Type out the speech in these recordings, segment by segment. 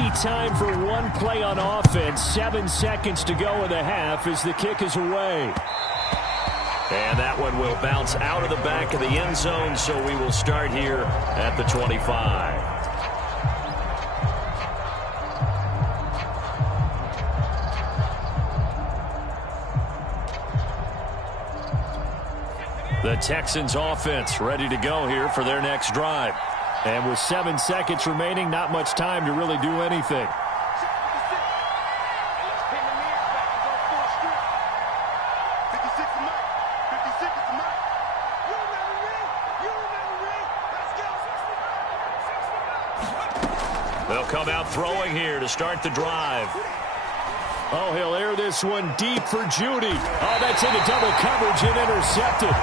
be time for one play on offense. 7 seconds to go in the half as the kick is away. And that one will bounce out of the back of the end zone, so we will start here at the 25. The Texans offense ready to go here for their next drive. And with 7 seconds remaining, not much time to really do anything. They'll come out throwing here to start the drive. Oh, he'll air this one deep for Judy. Oh, that's into double coverage and intercepted.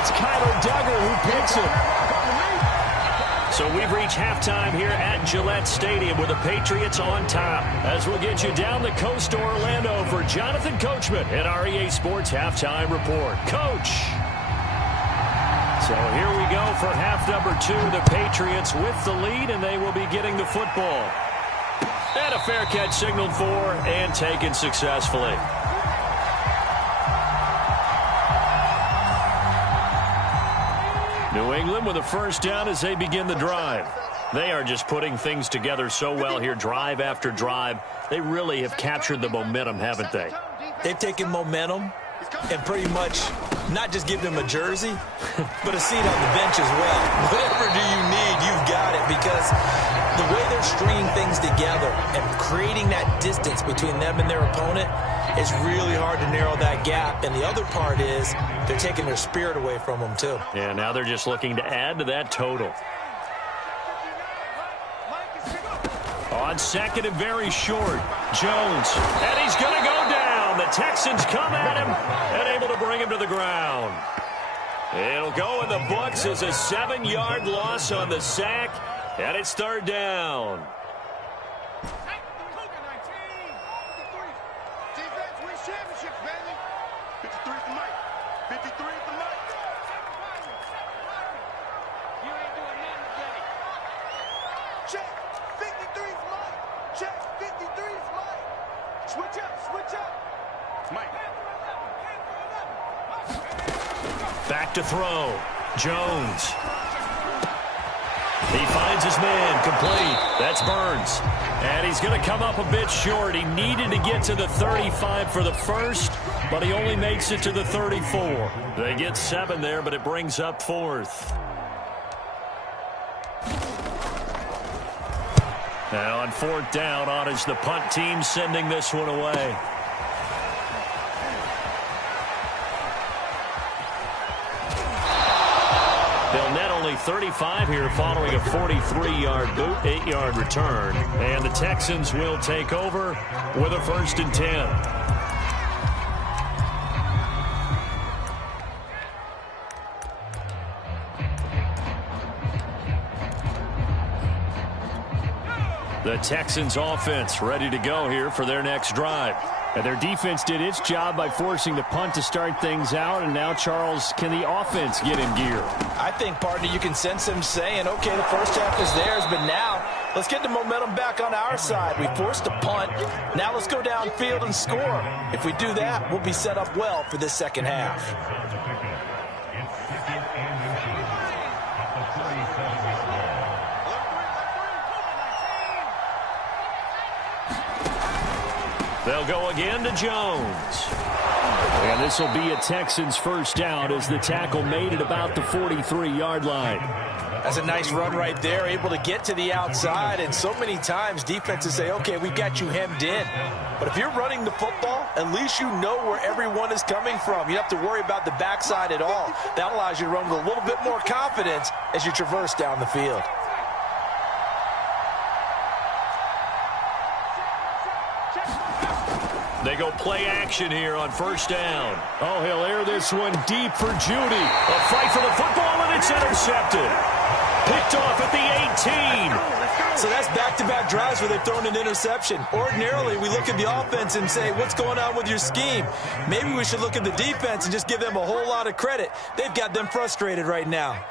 It's Kyler Duggar who picks it. So we've reached halftime here at Gillette Stadium with the Patriots on top. As we'll get you down the coast to Orlando for Jonathan Coachman in our EA Sports Halftime Report. Coach! So here we go for half number 2. The Patriots with the lead, and they will be getting the football. And a fair catch signaled for and taken successfully. New England with a first down as they begin the drive. They are just putting things together so well here, drive after drive. They really have captured the momentum, haven't they? They've taken momentum and pretty much not just give them a jersey, but a seat on the bench as well. Whatever do you need, you've got it, because the way they're stringing things together and creating that distance between them and their opponent is really hard to narrow that gap. And the other part is they're taking their spirit away from them, too. Yeah, now they're just looking to add to that total. On second and very short, Jones, and he's going to go down. The Texans come at him and able to bring him to the ground. It'll go in the books as a 7-yard loss on the sack, and it's third down. Back to throw. Jones. He finds his man, complete. That's Burns. And he's going to come up a bit short. He needed to get to the 35 for the first, but he only makes it to the 34. They get 7 there, but it brings up 4th. Now on 4th down, on is the punt team sending this one away. They'll net only 35 here following a 43-yard boot, 8-yard return. And the Texans will take over with a 1st and 10. The Texans offense ready to go here for their next drive. And their defense did its job by forcing the punt to start things out. And now, Charles, can the offense get in gear? I think, partner, you can sense them saying, okay, the first half is theirs, but now let's get the momentum back on our side. We forced a punt. Now let's go downfield and score. If we do that, we'll be set up well for this second half. They'll go again to Jones. And this will be a Texans first down as the tackle made at about the 43-yard line. That's a nice run right there, able to get to the outside. And so many times defenses say, okay, we've got you hemmed in. But if you're running the football, at least you know where everyone is coming from. You don't have to worry about the backside at all. That allows you to run with a little bit more confidence as you traverse down the field. They go play action here on first down. Oh, he'll air this one deep for Judy. A fight for the football, and it's intercepted. Picked off at the 18. So that's back-to-back drives where they've thrown an interception. Ordinarily, we look at the offense and say, what's going on with your scheme? Maybe we should look at the defense and just give them a whole lot of credit. They've got them frustrated right now.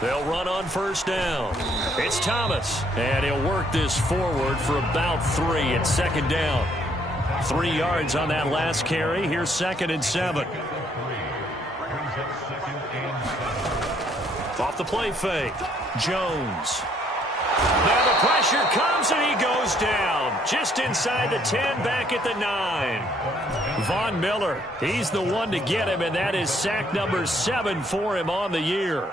They'll run on first down. It's Thomas, and he'll work this forward for about 3 at second down. 3 yards on that last carry. Here's 2nd and 7. Off the play fake. Jones. Now the pressure comes, and he goes down. Just inside the 10, back at the 9. Von Miller, he's the one to get him, and that is sack number 7 for him on the year.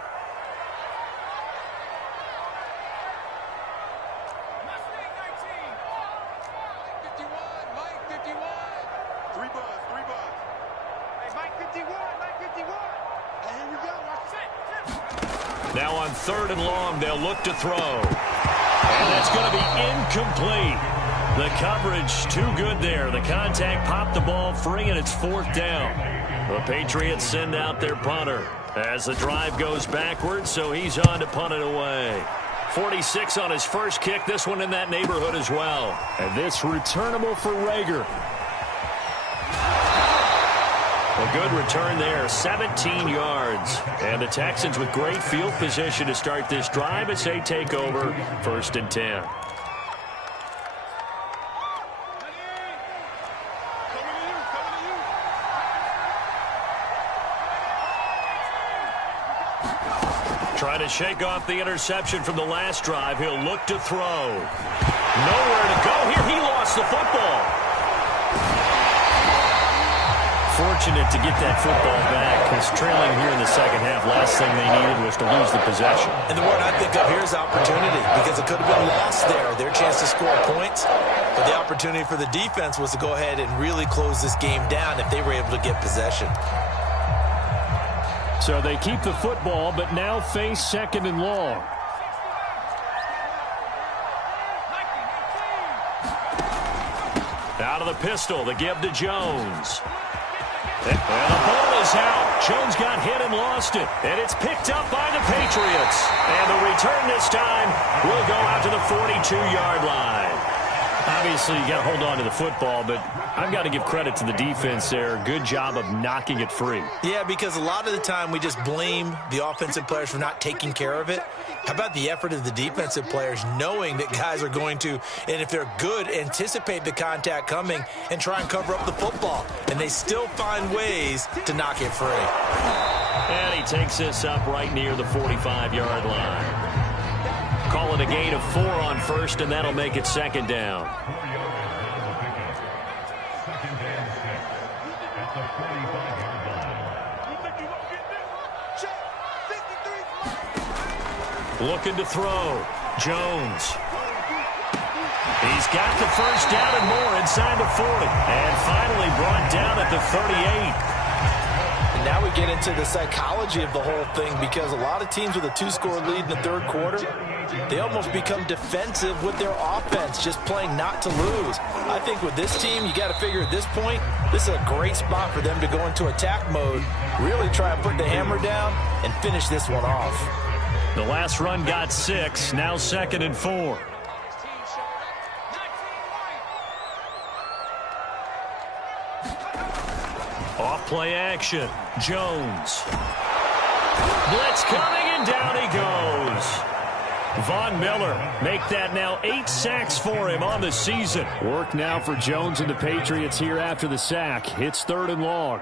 Now on 3rd and long, they'll look to throw. And that's going to be incomplete. The coverage too good there. The contact popped the ball free, and it's 4th down. The Patriots send out their punter as the drive goes backwards, so he's on to punt it away. 46 on his first kick. This one in that neighborhood as well. And this returnable for Rager. A good return there, 17 yards. And the Texans with great field position to start this drive as they take over 1st and 10. Trying to shake off the interception from the last drive. He'll look to throw. Nowhere to go here. He lost the football. Fortunate to get that football back, because trailing here in the second half, last thing they needed was to lose the possession. And the word I think of here is opportunity, because it could have been lost there, their chance to score points. But the opportunity for the defense was to go ahead and really close this game down if they were able to get possession. So they keep the football, but now face 2nd and long. Out of the pistol, the give to Jones. And the ball is out. Jones got hit and lost it. And it's picked up by the Patriots. And the return this time will go out to the 42-yard line. Obviously, you got to hold on to the football, but I've got to give credit to the defense there. Good job of knocking it free. Yeah, because a lot of the time we just blame the offensive players for not taking care of it. How about the effort of the defensive players knowing that guys are going to, and if they're good, anticipate the contact coming and try and cover up the football. And they still find ways to knock it free. And he takes this up right near the 45-yard line. Call it a gain of 4 on first, and that'll make it 2nd down. Looking to throw. Jones. He's got the first down and more inside the 40. And finally brought down at the 38. And now we get into the psychology of the whole thing, because a lot of teams with a 2-score lead in the 3rd quarter, they almost become defensive with their offense, just playing not to lose. I think with this team, you got to figure at this point, this is a great spot for them to go into attack mode, really try and put the hammer down and finish this one off. The last run got 6, now 2nd and 4. Off play action. Jones. Blitz coming, and down he goes. Von Miller make that now 8 sacks for him on the season. Work now for Jones and the Patriots here after the sack. It's 3rd and long.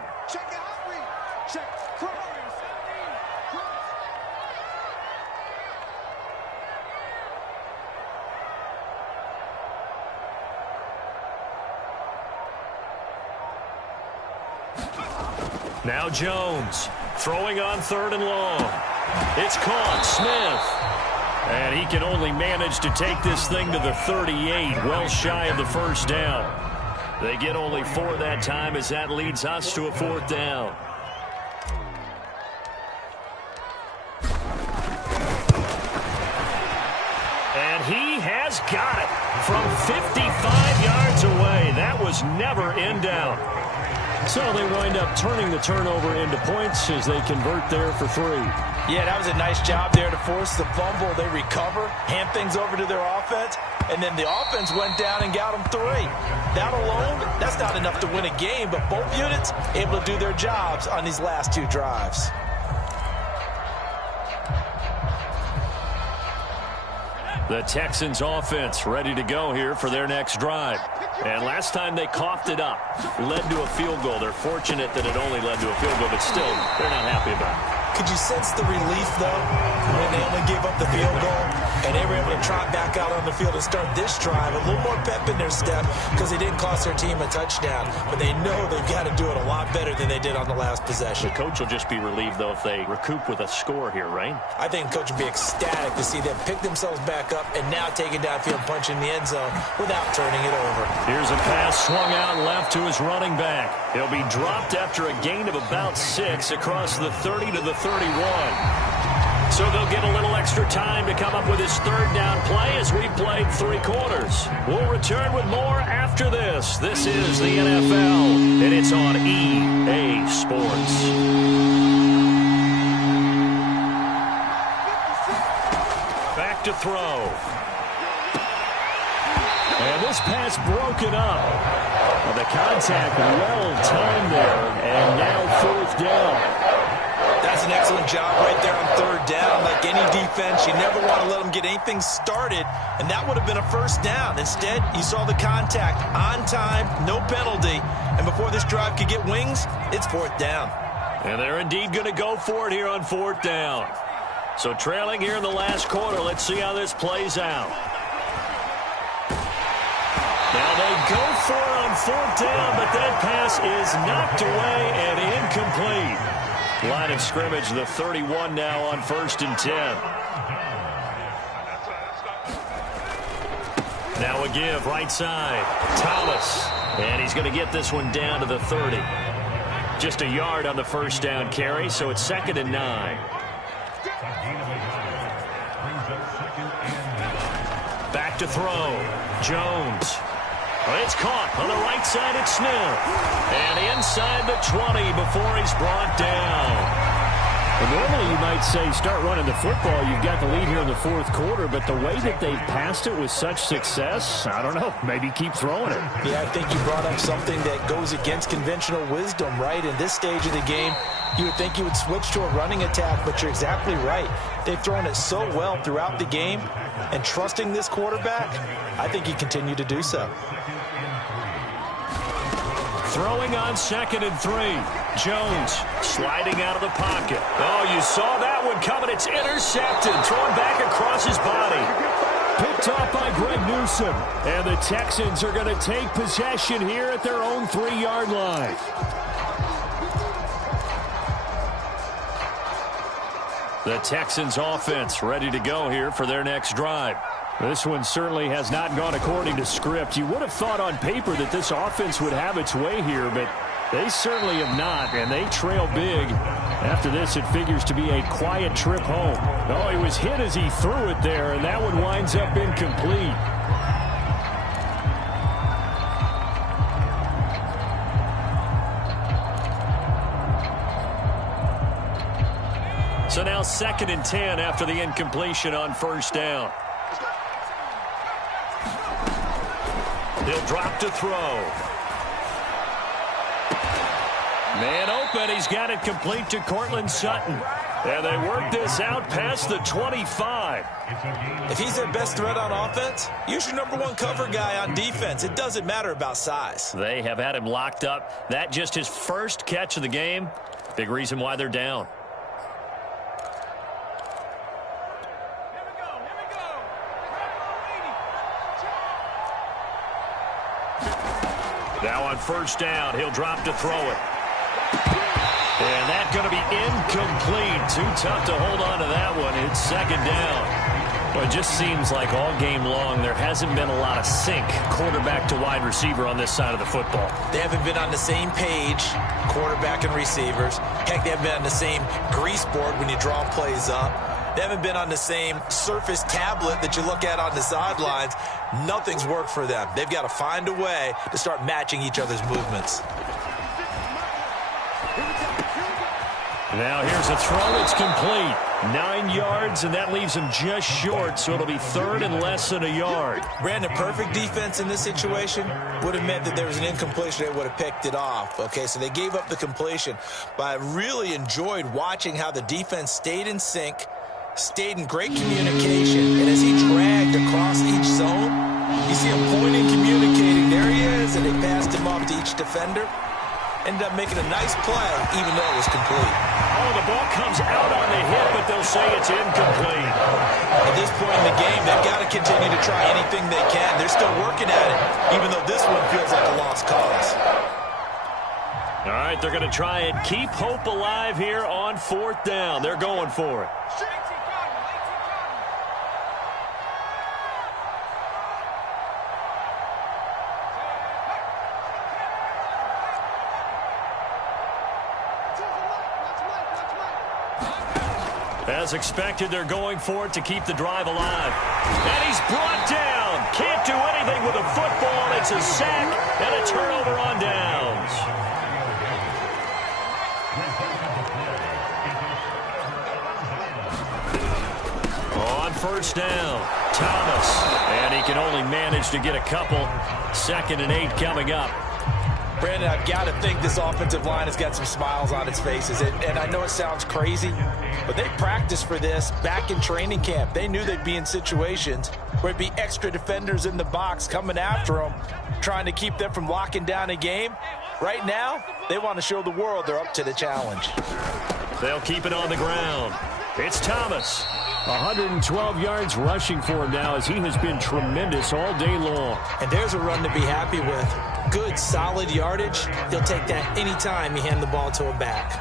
Now Jones throwing on 3rd and long. It's caught. Smith. And he can only manage to take this thing to the 38, well shy of the first down. They get only 4 that time, as that leads us to a 4th down. And he has got it from 55 yards away. That was never in doubt. So they wind up turning the turnover into points as they convert there for 3. Yeah, that was a nice job there to force the fumble. They recover, hand things over to their offense, and then the offense went down and got them 3. That alone, that's not enough to win a game, but both units able to do their jobs on these last 2 drives. The Texans offense ready to go here for their next drive. And last time they coughed it up, led to a field goal. They're fortunate that it only led to a field goal, but still, they're not happy about it. Could you sense the relief, though, when they only gave up the field goal and they were able to trot back out on the field and start this drive? A little more pep in their step because they didn't cost their team a touchdown, but they know they've got to do it a lot better than they did on the last possession. The coach will just be relieved, though, if they recoup with a score here, right? I think the coach would be ecstatic to see them pick themselves back up and now take it downfield, punch in the end zone without turning it over. Here's a pass swung out left to his running back. He'll be dropped after a gain of about 6 across the 30 to the 31. So they'll get a little extra time to come up with his third down play as we played 3 quarters. We'll return with more after this. This is the NFL, and it's on EA Sports. Back to throw. And this pass broken up. Well, the contact well-timed there, and now 4th down. That's an excellent job right there on 3rd down. Like any defense, you never want to let them get anything started, and that would have been a 1st down. Instead, you saw the contact on time, no penalty, and before this drive could get wings, it's 4th down. And they're indeed going to go for it here on 4th down. So trailing here in the last quarter, let's see how this plays out. Now they go for it on 4th down, but that pass is knocked away and incomplete. Line of scrimmage, the 31 now on 1st and 10. Now a give, right side. Thomas. And he's going to get this one down to the 30. Just a yard on the 1st down carry, so it's 2nd and 9. Back to throw. Jones. Well, it's caught on the right side at Smith. And inside the 20 before he's brought down. Well, normally you might say start running the football. You've got the lead here in the 4th quarter, but the way that they've passed it with such success, I don't know, maybe keep throwing it. Yeah, I think you brought up something that goes against conventional wisdom, right? In this stage of the game, you would think you would switch to a running attack, but you're exactly right. They've thrown it so well throughout the game, and trusting this quarterback, I think you continue to do so. Throwing on 2nd and 3. Jones sliding out of the pocket. Oh, you saw that one coming. It's intercepted. Thrown back across his body. Picked off by Greg Newsome. And the Texans are going to take possession here at their own 3-yard line. The Texans offense ready to go here for their next drive. This one certainly has not gone according to script. You would have thought on paper that this offense would have its way here, but they certainly have not, and they trail big. After this, it figures to be a quiet trip home. Oh, he was hit as he threw it there, and that one winds up incomplete. So now 2nd and 10 after the incompletion on 1st down. He'll drop to throw. Man open. He's got it complete to Cortland Sutton. And they work this out past the 25. If he's their best threat on offense, use your #1 cover guy on defense. It doesn't matter about size. They have had him locked up. That just his first catch of the game. Big reason why they're down. Now on 1st down, he'll drop to throw it. And that's going to be incomplete. Too tough to hold on to that one. It's 2nd down. Well, it just seems like all game long there hasn't been a lot of sync quarterback to wide receiver on this side of the football. They haven't been on the same page, quarterback and receivers. Heck, they haven't been on the same grease board when you draw plays up. They haven't been on the same surface tablet that you look at on the sidelines. Nothing's worked for them. They've got to find a way to start matching each other's movements. Now here's a throw. It's complete. 9 yards, and that leaves him just short, so it'll be 3rd and less than a yard. Brandon, perfect defense in this situation would have meant that there was an incompletion. They would have picked it off. Okay, so they gave up the completion. But I really enjoyed watching how the defense stayed in sync, stayed in great communication, and as he dragged zone. You see him pointing, communicating. There he is, and they passed him off to each defender. Ended up making a nice play, even though it was complete. Oh, the ball comes out on the hit, but they'll say it's incomplete. At this point in the game, they've got to continue to try anything they can. They're still working at it, even though this one feels like a lost cause. All right, they're going to try and keep hope alive here on 4th down. They're going for it. As expected, they're going for it to keep the drive alive. And he's brought down. Can't do anything with a football. It's a sack and a turnover on downs. On 1st down, Thomas. And he can only manage to get a couple. 2nd and 8 coming up. Brandon, I've got to think this offensive line has got some smiles on its faces. And I know it sounds crazy, but they practiced for this back in training camp. They knew they'd be in situations where it'd be extra defenders in the box coming after them, trying to keep them from locking down a game. Right now, they want to show the world they're up to the challenge. They'll keep it on the ground. It's Thomas. 112 yards rushing for him now as he has been tremendous all day long. And there's a run to be happy with. Good, solid yardage. He'll take that anytime you hand the ball to a back.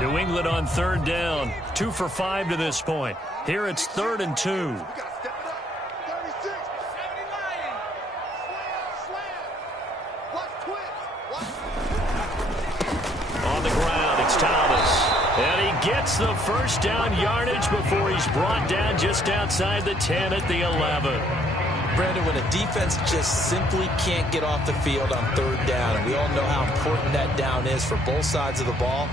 New England on 3rd down. 2 for 5 to this point. Here it's 3rd and 2. On the ground, it's Thomas. And he gets the 1st down yardage before he's brought down just outside the 10 at the 11. Brandon, when a defense just simply can't get off the field on 3rd down, and we all know how important that down is for both sides of the ball,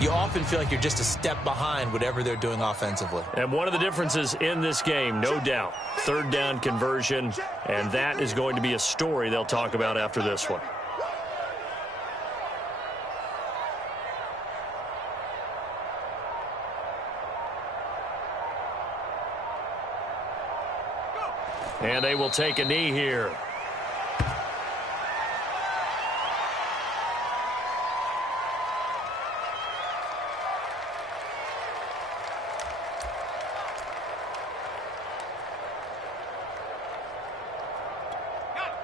you often feel like you're just a step behind whatever they're doing offensively. And one of the differences in this game, no doubt, 3rd down conversion, and that is going to be a story they'll talk about after this one. And they will take a knee here.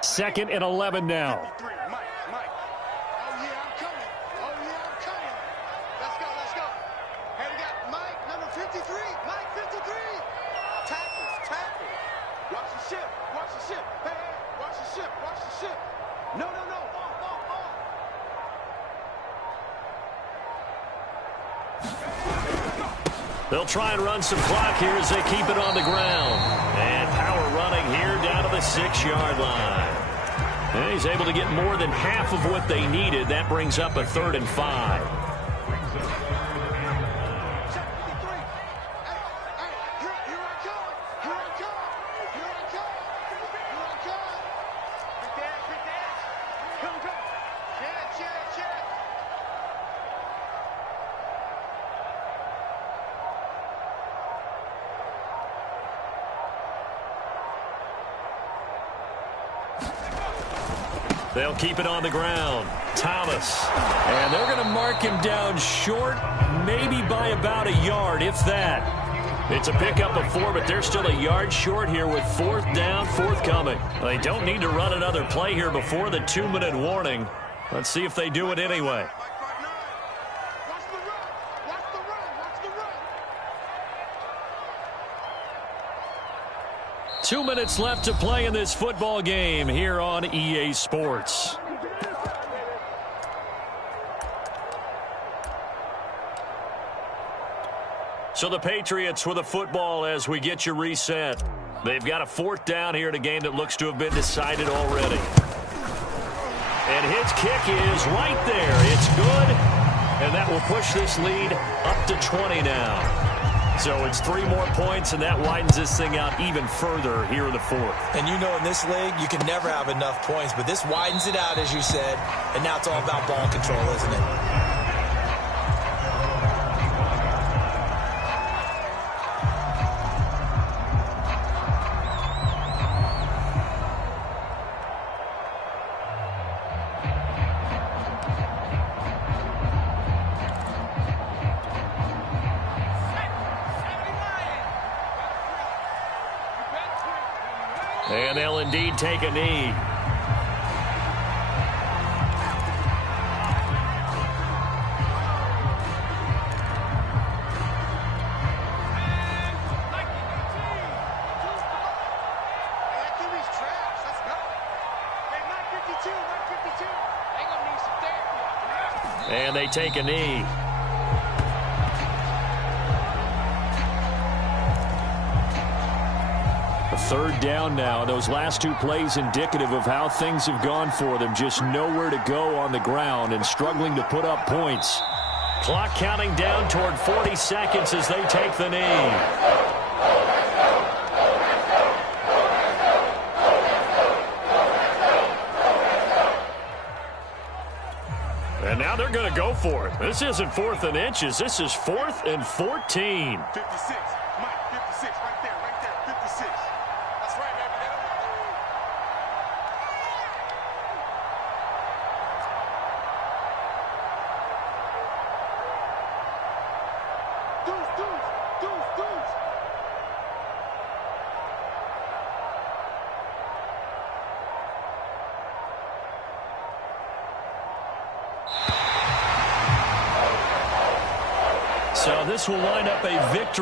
Second and 11 now. They'll try and run some clock here as they keep it on the ground. And power running here down to the 6-yard line. And he's able to get more than half of what they needed. That brings up a 3rd and 5. They'll keep it on the ground. Thomas. And they're going to mark him down short, maybe by about a yard, if that. It's a pickup of 4, but they're still a yard short here with 4th down, forthcoming. They don't need to run another play here before the 2-minute warning. Let's see if they do it anyway. Two minutes left to play in this football game here on EA Sports. So the Patriots with a football as we get you reset. They've got a 4th down here in a game that looks to have been decided already. And his kick is right there. It's good. And that will push this lead up to 20 now. So it's 3 more points, and that widens this thing out even further here in the 4th. And you know in this league, you can never have enough points, but this widens it out, as you said, and now it's all about ball control, isn't it? And they'll indeed take a knee. And they take a knee. A third down now. Those last two plays indicative of how things have gone for them. Just nowhere to go on the ground and struggling to put up points. Clock counting down toward 40 seconds as they take the knee. And now they're going to go for it. This isn't 4th and inches. This is 4th and 14. 56. Mike, 56. Right there. 56. That's right, baby. Deuce. So this will wind up a victory.